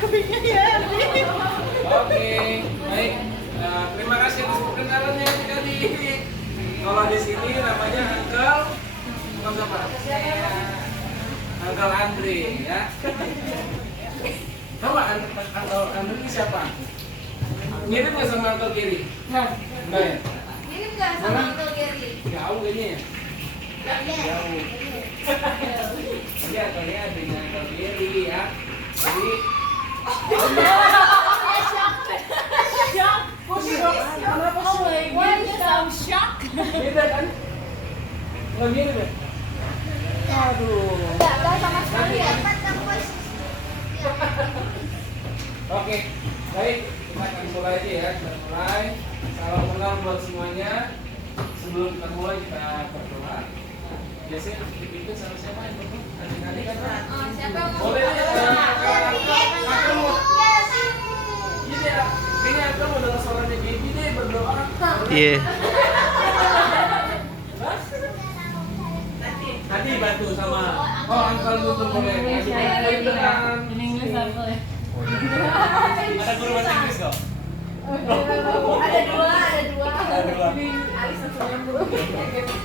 kambingnya ya. Oke, baik. Terima kasih atas perkenalannya tadi. Kalau di sini namanya Uncle apa? Uncle Andre ya. Tahu Uncle Andre ini siapa? Mirip nggak sama Uncle Gary? Enggak ya? Mirip nggak sama Uncle Gary? Jauh kayaknya ya? Iya. Jauh. Iya, kayaknya adanya Uncle Gary ya. Jadi beda kan? Nggak mirip ya? Aduh. Nggak sama sekali ya. Oke, baik. Kita akan mulai aja ya. Kita mulai. Salam kenal buat semuanya. Sebelum kita mulai kita berdoa. Biasanya dipimpin sama siapa yang berdoa? Adik-adik kan? Siapa yang mau Boleh ya? Ini ya. Kayaknya aku mau dengar suaranya Baby deh berdoa. Iya. Tadi bantu sama Uncle Guntur boleh. In English apa ya? Ada guru bahasa Inggris kok. Ada dua. Alis satu yang dulu.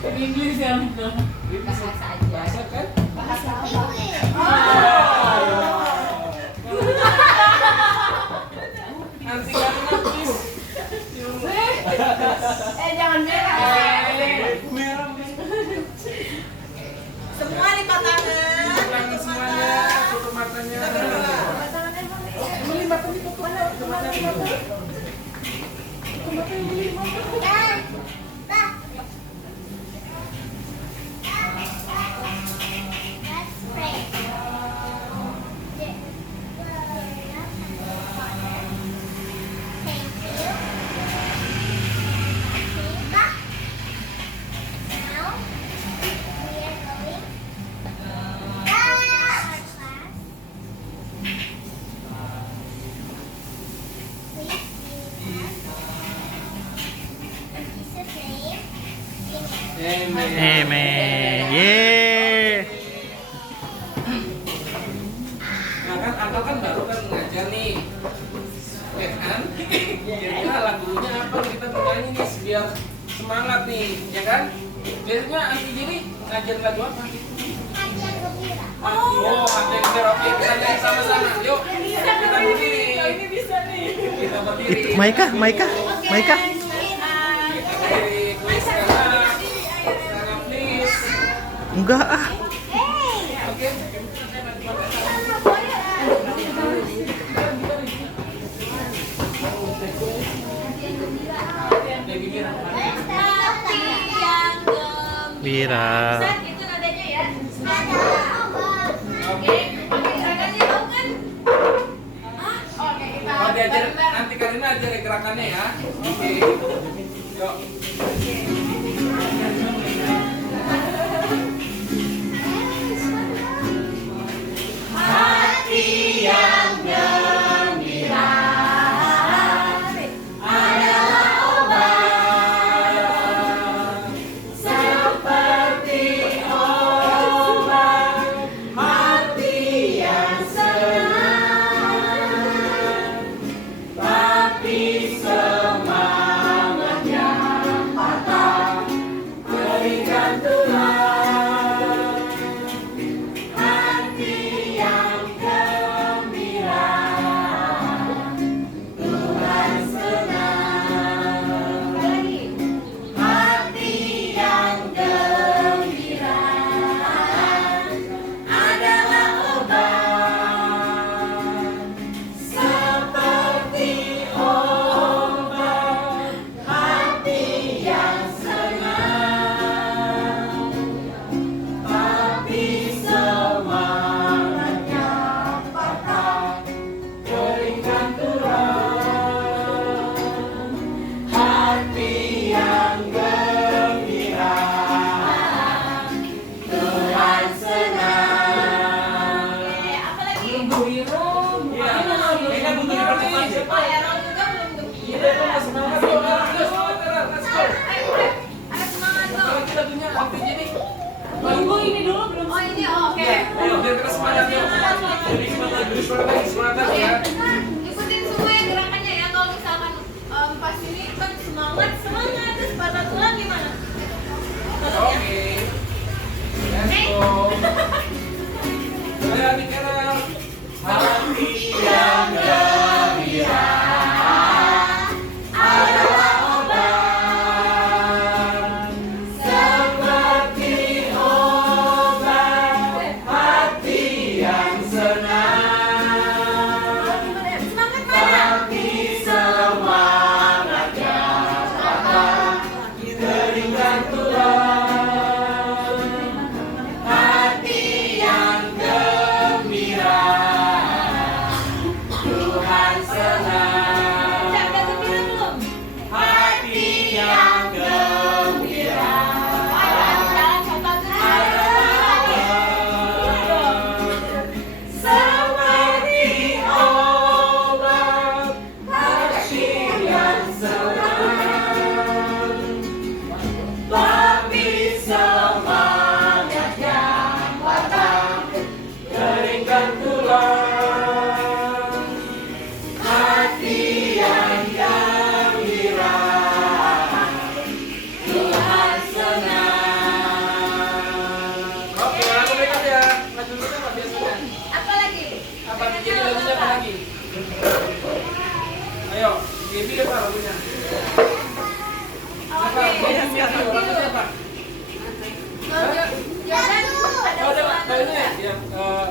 In English ya. Bahasa aja. Bahasa kan? Bahasa Nanti karena please. jangan merah. Merah. Semua lipat tangan. Tangan semuanya, tutup matanya. Beli mata ditutup mana? Tutup mata. Tutup mata yang beli mata. Amen. Yeay. Nah kan Uncle kan baru kan ngajar nih. Ya kan? Kira-kira lagunya apa kita bernyanyi nih biar semangat nih, ya kan? Biasanya Anti Giri ngajar lagu apa? Oh, Hati yang Gembira. Oke, kita nyanyi sama-sama. Yuk, kita berdiri. Ini bisa nih. Kita berdiri. Maika. Kita berdiri. Please, sekarang please. Enggak ah. Oke. Yang Gembira. Bira. Itu nadanya ya. Oke. Gerakannya tahu kan? Oke, kita. Oh, diajar nanti Karina ajar gerakannya ya. Oke. Yuk. Hati yang gembira adalah obat, seperti obat hati yang senang, tapi semangatnya patah, keringkan tulang. Hati yang gembira, Tuhan senang. Hati yang gembira adalah obat, seperti obat hati yang senang, tapi semangatnya patah, keringkan tulang. Hati yang gembira, Tuhan senang. Apa lagi? Iya, kayaknya butuh dipercepat ya. Oh ya, Ron juga belum gembira. Iya, kok nggak semangat yuk. Ayo, semangat, let's go. Ada semangat tuh. Kalau kita punya Anti Giri. Tunggu ini dulu belum. Oh ini oke. Ayo, biar kita semangat yuk. Jadi semangat lagi, semangat lagi, semangat lagi ya. senang, Udah gembira belum? hati yang gembira. Seperti obat hati yang senang, tapi semangat yang patah keringkan tulang. Hati yang gembira, Tuhan senang. Oke, lagu berikut ya. Lagu berikut apa biasanya? Apa lagi? Apa jadi lagunya apa lagi? Ayo, Bibi apa lagunya? Apa? Lagunya apa? Jordan Oh, ada lagunya ya? Yang apa?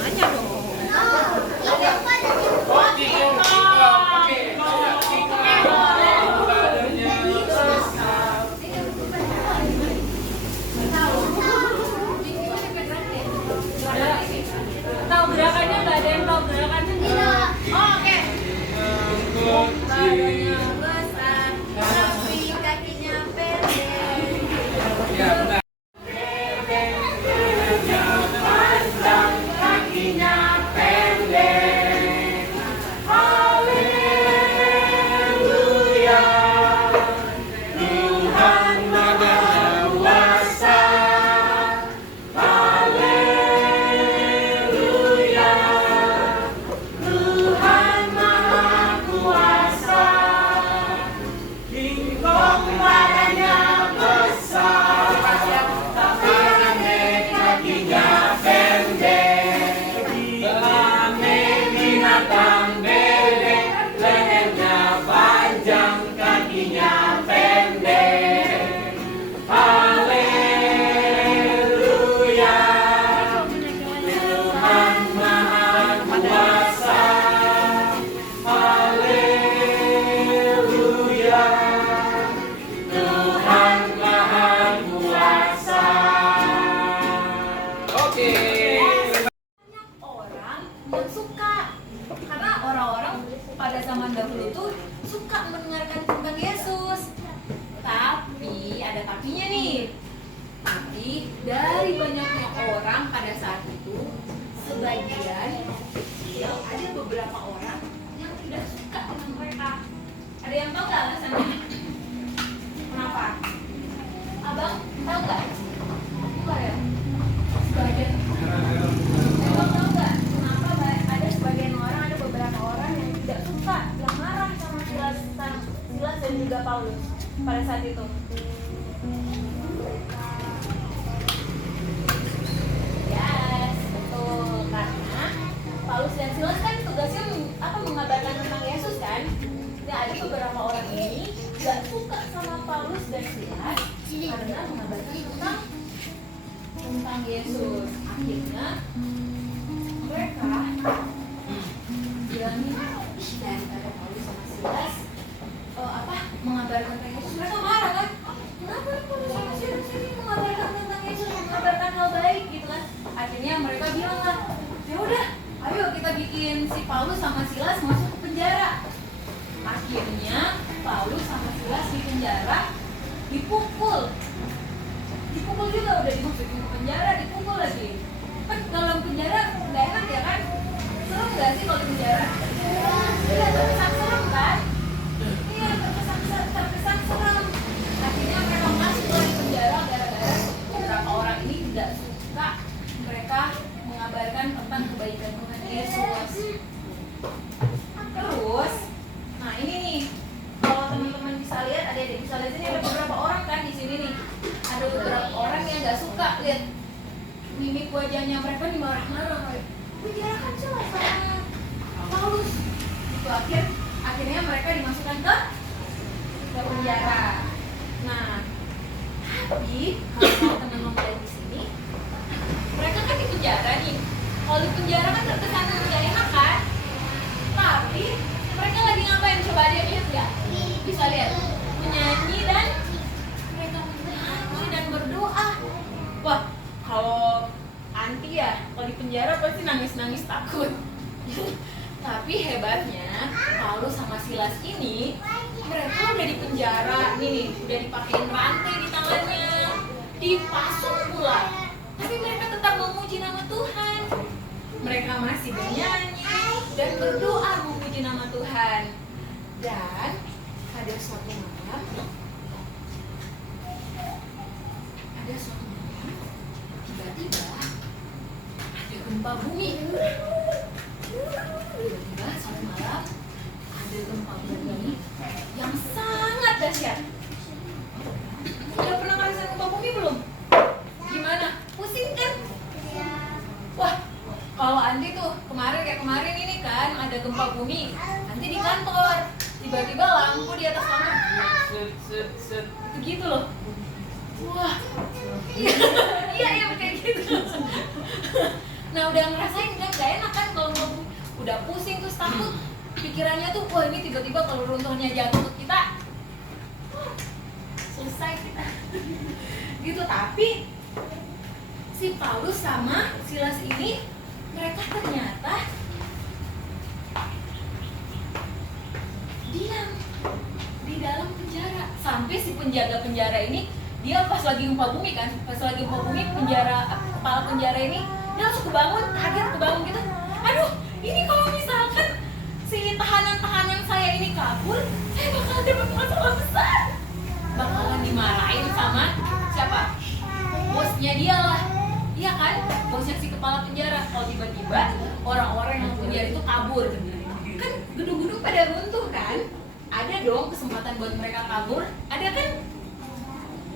Nanya dong. Oh, Kiko. Oke. Kiko. Ibadahnya sesat. Tahu gerakannya nggak ada yang tahu gerakannya? Oh, oke. Mengkunci. Badannya besar, tapi kakinya pendek. Ya, benar. Panjang, kakinya pendek. Haleluya. Tuhan Maha Kuasa. Haleluya. Tuhan Maha Kuasa. Kingkong badannya besar, tapi kakinya pendek. Aneh binatang bebek, lehernya panjang, kakinya pendek. Haleluya. Tuhan Maha Kuasa. Haleluya. Tuhan Maha Kuasa. Oke. Orang yang suka, karena orang-orang pada zaman dahulu tuh suka mendengarkan tentang Yesus. Tapi ada tapinya nih. Tapi dari banyaknya orang pada saat itu, sebagian ya ada beberapa orang yang tidak suka dengan mereka. Ada yang tahu nggak alasannya? Kenapa? Abang tahu nggak? Bukan ya? Sebagian. Abang tahu nggak kenapa ada sebagian orang, ada beberapa orang yang tidak suka, yang marah sama Silas dan juga Paulus pada saat itu? Yes, betul. Karena Paulus dan Silas kan tugasnya mengabarkan tentang Yesus kan. Nah, ada beberapa orang ini gak suka sama Paulus dan Silas karena mengabarkan tentang Yesus. Akhirnya mereka bilangin, daripada Paulus sama Silas mengabarkan tentang Yesus, mereka marah kan? Kenapa Paulus sama Silas ini mengabarkan tentang Yesus, mengabarkan hal baik gitu kan? Akhirnya mereka bilang lah, ya udah, ayo kita bikin si Paulus sama Silas masuk ke penjara. Akhirnya Paulus sama Silas di penjara dipukul juga, udah dimasukin ke penjara, dipukul lagi. Kan dalam penjara nggak enak ya kan? Serem nggak sih kalau di penjara? Iya, terkesan serem kan? Iya, terkesan serem. Akhirnya mereka masuk dari penjara gara-gara beberapa orang ini tidak suka mereka mengabarkan tentang kebaikan Tuhan Yesus. Terus, nah ini nih, kalau teman-teman bisa lihat, adik-adik bisa lihat sini ada beberapa orang kan di sini nih. Ada beberapa orang yang nggak suka lihat mimik wajahnya mereka nih marah-marah. Penjarakan Silas sama Paulus. Itu akhirnya mereka dimasukkan ke penjara. Nah, tapi kalau teman-teman melihat di sini, mereka kan di penjara nih. Kalau di penjara kan terkesan nggak enak kan? Tapi mereka lagi ngapain? Coba dia lihat nggak? Bisa lihat menyanyi dan mereka menyanyi dan berdoa. Wah, kalau anti ya, kalau di penjara pasti nangis-nangis takut. Tapi hebatnya Paulus sama Silas ini, mereka udah di penjara nih, udah dipakein rantai di tangannya, dipasung pula. Tapi mereka tetap memuji nama Tuhan. Mereka masih bernyanyi dan berdoa memuji nama Tuhan. Dan pada suatu malam, tiba-tiba ada gempa bumi. Tiba-tiba suatu malam ada gempa bumi yang sangat dahsyat. Udah pernah ngerasain gempa bumi belum? Gimana? Pusing kan? Wah, kalau Andi tuh kemarin ini kan ada gempa bumi. Andi di kantor, tiba-tiba lampu di atas langit set gitu loh. Wah, iya kayak gitu. Nah udah ngerasain kan, gak enak kan kalau udah pusing terus takut, pikirannya tuh wah ini tiba-tiba kalau runtuhnya jatuh ke kita, selesai kita. Gitu. Tapi si Paulus sama Silas ini, mereka ternyata diam di dalam penjara. Sampai si penjaga penjara ini, dia pas lagi gempa bumi kan, kepala penjara ini dia langsung kebangun gitu. Aduh, ini kalau misalkan si tahanan-tahanan saya ini kabur, saya bakalan dapat masalah besar. Bakalan dimarahin sama siapa? Bosnya dia lah. Iya kan? Bosnya si kepala penjara. Kalau tiba-tiba orang-orang yang penjara itu kabur, kan gedung-gedung pada runtuh kan? Ada dong kesempatan buat mereka kabur. Ada kan?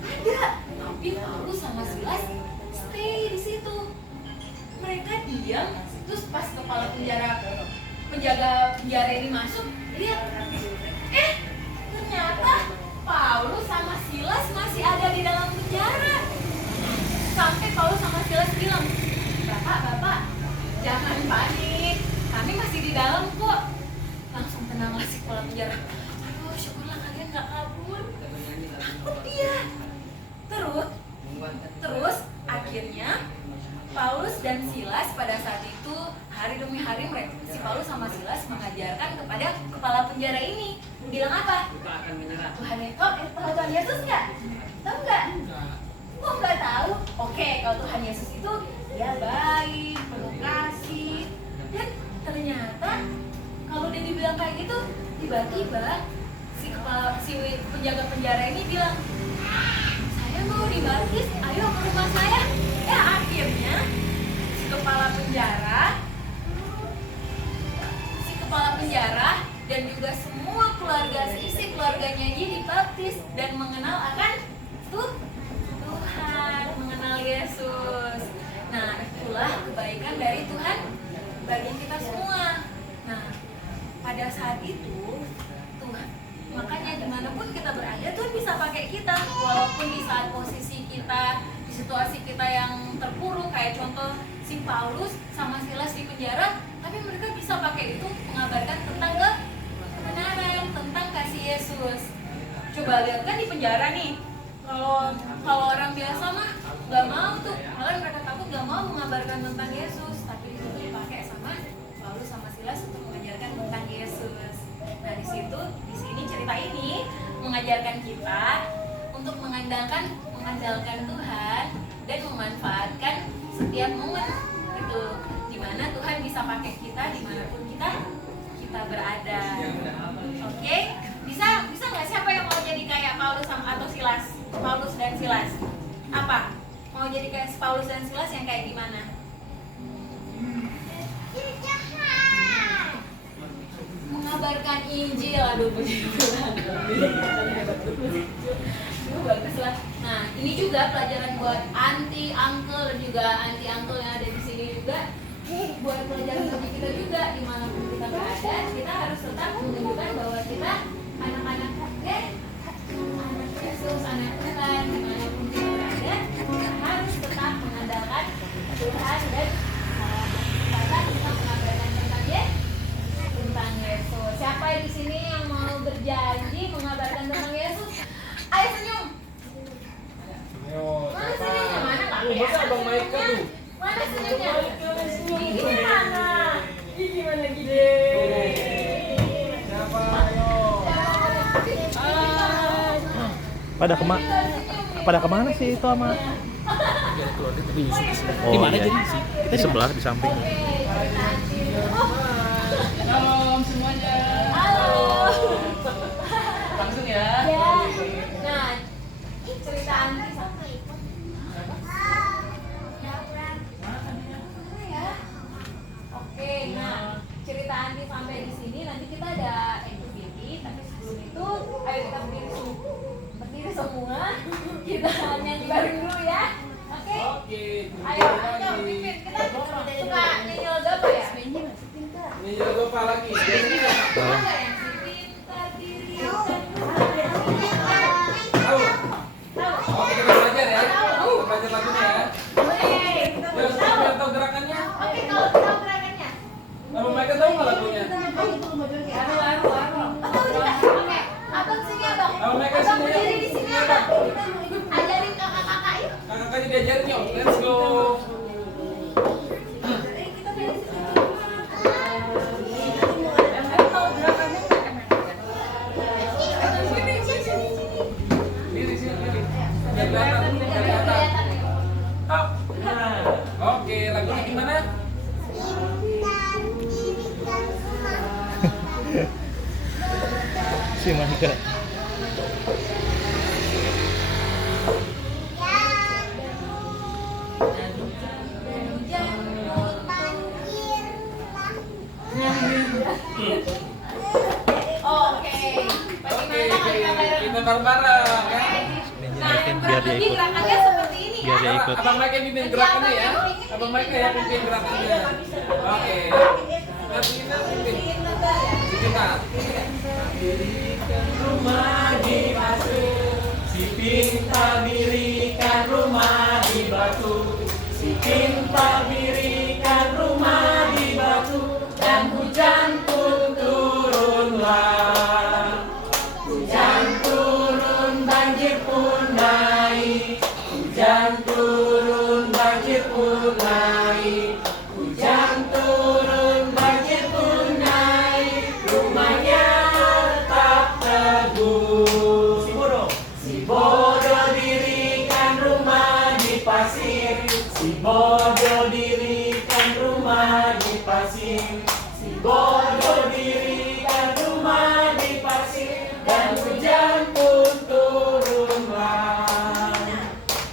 Ada. Tapi Paulus sama Silas stay di situ. Mereka diam. Terus pas kepala penjaga penjara ini masuk, lihat, ternyata Paulus sama Silas masih ada di dalam penjara. Sampai Paulus sama Silas bilang, Bapak, jangan panik, kami masih di dalam kok. Langsung tenanglah si kepala penjara. Aduh, syukurlah kalian gak kabur. Takut dia. Terus akhirnya Paulus dan Silas pada saat itu, hari demi hari mereka, si Paulus sama Silas mengajarkan kepada kepala penjara ini. Bilang apa? Tuhan Yesus nggak? Tahu nggak? Kok nggak tahu? Oke, kalau Tuhan Yesus itu dia baik, penuh kasih. Dan ternyata kalau dia dibilang kayak gitu, tiba-tiba si penjaga penjara ini bilang, saya mau dibaptis, ayo ke rumah saya. Akhirnya si kepala penjara dan juga semua isi keluarganya ini dibaptis dan mengenal akan Tuhan, mengenal Yesus. Nah, itulah kebaikan dari Tuhan bagi kita semua. Nah, pada saat itu Tuhan, makanya dimanapun kita berada, Tuhan bisa pakai kita. Walaupun di saat posisi kita, di situasi kita yang terpuruk, kayak contoh si Paulus sama Silas di penjara, tapi mereka bisa pakai itu mengabarkan tentang kebenaran, tentang kasih Yesus. Coba lihat kan di penjara nih, kalau orang biasa mah nggak mau tuh, malah mereka takut, nggak mau mengabarkan tentang Yesus. Tapi itu dipakai sama Paulus sama Silas untuk mengajarkan tentang Yesus. Nah di sini cerita ini mengajarkan kita untuk mengandalkan Tuhan dan memanfaatkan setiap momen itu, dimana Tuhan bisa pakai kita dimanapun kita berada. Oke? Bisa nggak siapa yang mau jadi kayak Paulus atau Silas? Paulus dan Silas. Apa? Mau jadi kayak Paulus dan Silas yang kayak gimana? Mengabarkan Injil. Aduh, bagus lah. Nah, ini juga pelajaran buat anti uncle dan juga anti uncle yang ada di sini juga. Buat pelajaran bagi kita juga, dimanapun kita berada, kita harus tetap menunjukkan bahwa kita anak-anak Yesus, anak Tuhan. Dimanapun kita berada, kita harus tetap mengandalkan Tuhan dan kita bisa mengabarkan tentang Yesus. Siapa di sini yang mau berjanji mengabarkan tentang Yesus? Ayo senyum. Mana senyumnya? Mana nggak kelihatan senyumnya? Mana senyumnya? senyumnya. Gigi mana? Gigi mana gigi? Siapa? Ayo. Pada kemana sih itu sama? Di mana iya. jadi sih? Di sebelah, di samping. Shalom semuanya. Halo. Langsung ya. Ya. Nah, cerita Andi sama ya. Oke, nah cerita Andi sampai di sini. Nanti kita ada activity, tapi sebelum itu ayo kita berdiri semua. Kita nyanyi bareng dulu ya. Oke? Oke. Ayo, pimpin. Kita suka nyanyi lagu apa ya? Ini lagu apa lagi? Apa yang si pintar diri dan Tahu? tahu? Oke, kita belajar ya. Kita belajar lagunya ya. Oke. Ya, sudah tahu gerakannya? Oke, kalau tahu gerakannya. Kalau mereka tahu nggak lagunya? Aru. Tahu juga. Oke. Abang sini abang. Kalau mereka Abang sini ya. berdiri di sini abang. Ajarin kakak-kakak yuk. Kakak-kakaknya diajarin yuk. Let's go. Kita berdiri di sini. Diri sini, diri. Biar kelihatan, biar kelihatan. Up. Nah, oke, lagunya gimana? Si Maika. Oke. Oke, Bagaimana kalau kita bareng? kita bareng-bareng ya. Nah, Biar kurang dia lebih ikut. gerakannya seperti ini Biar ya. dia ikut. Abang Mike pimpin gerakannya ya. Abang Mike ya pimpin gerakannya. Oke. Nanti kita pimpin. Kita. Rumah di batu, si pintar dirikan rumah di batu, si pintar dirikan rumah di batu, dan hujan pun turunlah. Hujan turun, banjir pun naik. Hujan turun, banjir pun naik. Hujan turun, banjir pun naik. Rumahnya tetap teguh. Si bodoh dirikan rumah di pasir. Si bodoh dirikan rumah di pasir. Si bodoh dirikan rumah di pasir. Dan hujan pun turunlah.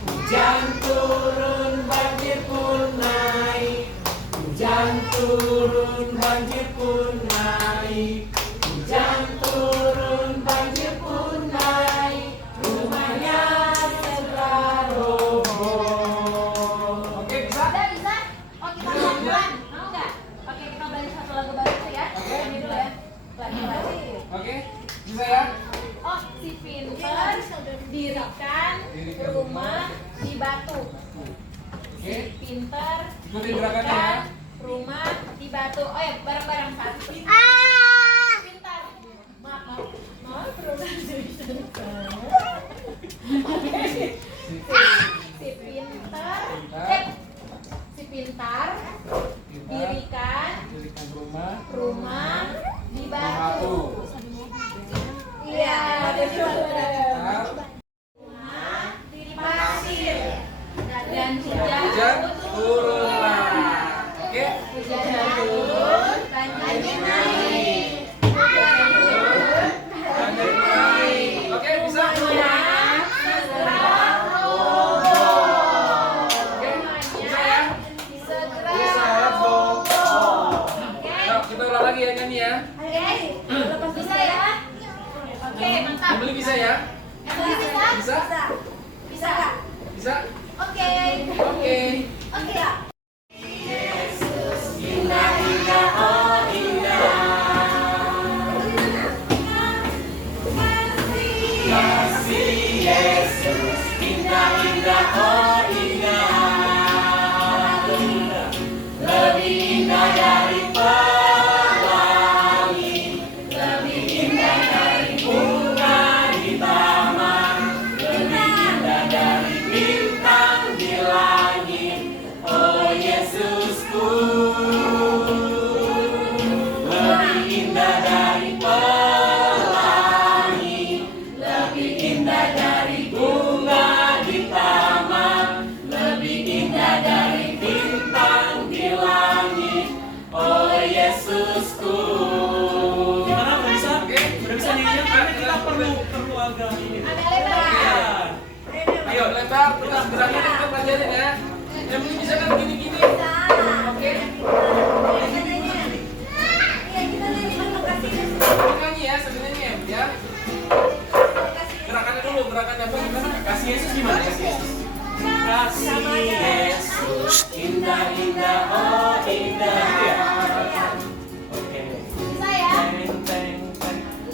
Hujan turun, banjir pun naik. Hujan turun, banjir pun naik. Hujan turun, banjir pun naik. Rumahnya segera roboh. Oke, bisa? Bisa? Oh, kita pelan-pelan. Mau nggak? Oke, kita belajar satu lagu baru tuh ya. Oke. Ini dulu ya. Pelan-pelan. Oke. Bisa ya? Oh, si pintar dirikan rumah di batu. Oke. Pintar Ikutin gerakannya ya. dirikan rumah di batu. Oh ya, bareng-bareng satu. Pintar. Maaf. Pronunciation si pintar. Si pintar dirikan Dirikan rumah. rumah di Batu. batu. Iya, betul. Nah, Rumah di pasir dan hujan hujan turunlah. Oke. hujan turun, banjir naik. Hujan turun, Banjir naik. Oke, bisa? rumahnya segera roboh. Oke. Bisa ya? Segera Bisa, let's go. Oke. Yuk, kita ulang lagi ya nyanyi ya. Oke, bisa ya? Oke, mantap. Yang beli bisa ya? Bisa? Bisa? Bisa. Bisa? Oke. Oke. Oke ya. Indah, indah, oh indah. Kasih Yesus, indah, indah, oh indah. Lebih indah dari pelangi, lebih indah dari bunga di taman, lebih lebar, terus gerakannya kita pelajarin ya. Yang penting bisa kan gini-gini. Oke. Nyanyi ya, sambil nyanyi ya. Gerakannya dulu, gerakannya apa gimana? Kasih Yesus gimana? Kasih Yesus. Kasih Yesus, indah indah oh indah. Oke. Bisa ya?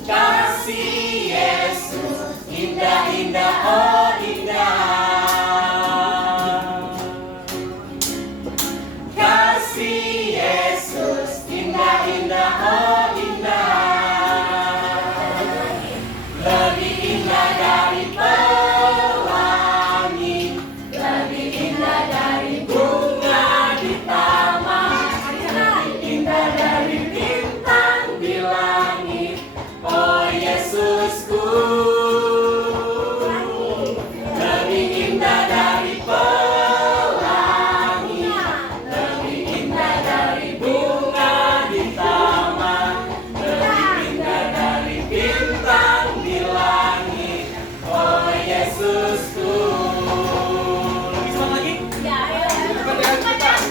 Kasih Yesus, indah indah oh indah. Kasih Yesus, indah indah oh indah. Lebih indah dari pelangi, lebih indah dari bunga di taman, lebih indah dari bintang di langit. Oh Yesusku, lebih indah dari pelangi, lebih indah dari bunga di taman, lebih indah dari bintang di langit. Oh Yesusku. Lebih semangat lagi? Ya, ayo. Cepat ya, cepat.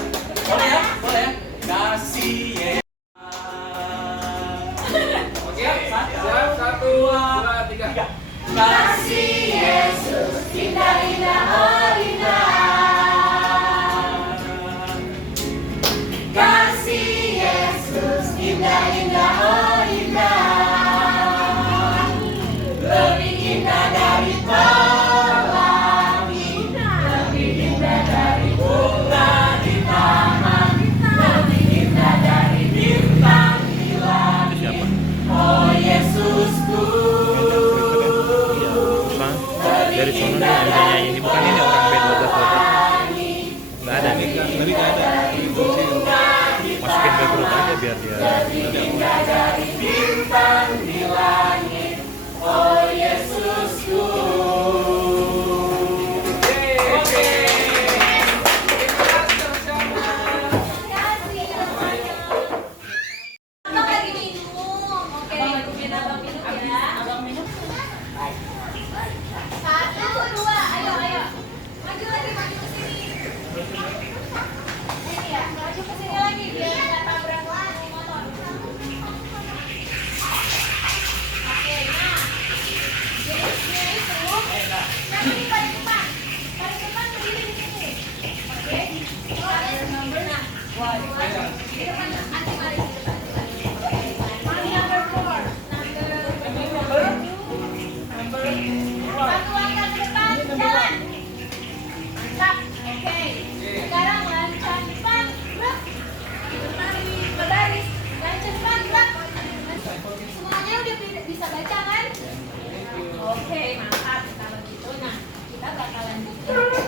Boleh ya? Boleh ya? Kasih Yesus. Oke, siap, 1, 2, 3. Kasih Yesus, indah indah oh indah. Kasih Yesus, indah indah oh indah. Lebih indah dari pelangi, lebih indah dari bunga di taman, lebih indah dari bintang di langit. Siapa? Oh Yesusku. Iya, Bang. Dari sono nih ada nyanyi. Ini bukan ini orang band logat-logat. Nggak ada nih. Tadi nggak ada. Masukin ke grup aja biar dia. Indah dari bintang di langit. Oh Yesusku. Oke. Sama-sama. Abang lagi minum. Oke, minum abang minum ya. Abang minum. 1, 2, ayo, ayo. Maju lagi, maju ke sini. Ini ya, maju ke sini lagi biar nggak tabrak motor. Oke, nah. Jenisnya itu. Yang ini paling depan. Paling depan berdiri di sini. Oke. Starter number. Nah, di depan anti mari di depan. Number 4. Satu langkah ke depan, jalan. Mantap. Oke. Sekarang lancar depan, gerak. Berbaris. Lancar depan, gerak. Semuanya udah bisa baca kan? Oke, mantap. Kalau gitu, nah kita bakalan bikin namanya.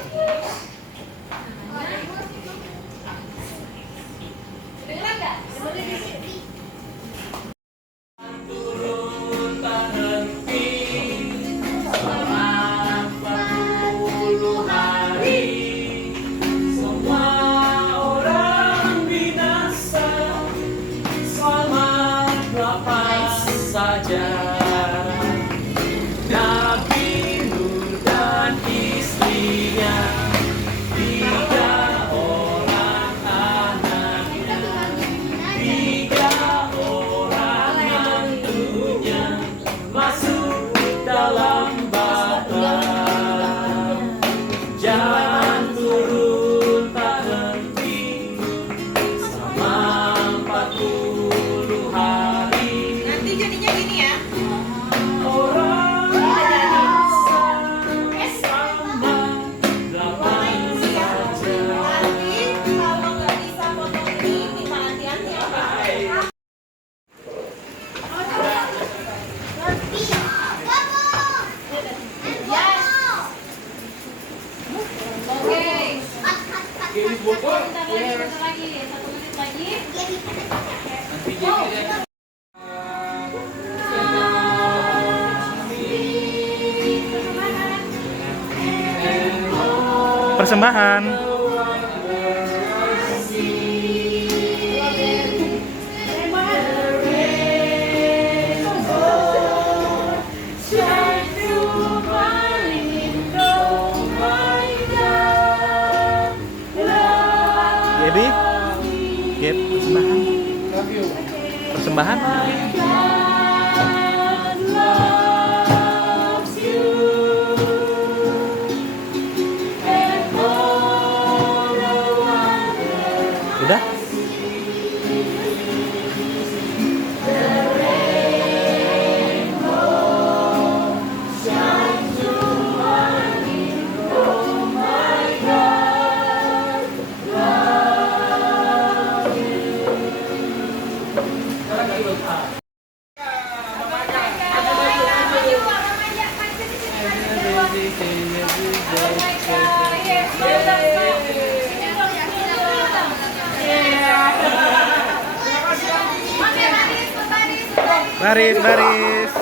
Dengeran nggak? Dengerin di sini. Turun tak henti selama 40 hari. Semua orang binasa, selamat lepas saja. Nabi Nuh dan istrinya, 3 orang anak, 3 orang mantunya masuk dalam batang. Jangan turun tak henti selama 40 hari. Nanti jadinya gini ya. Orang binasa sama 8 saja. Nanti kalau nggak bisa potong ini, minta latihannya apa? Oke. Kiri bokor. Bentar lagi, 1 menit lagi. Nanti jadi Persembahan. Shine through my window, my Jadi, get persembahan. Love you. Persembahan. Udah? Baris, baris.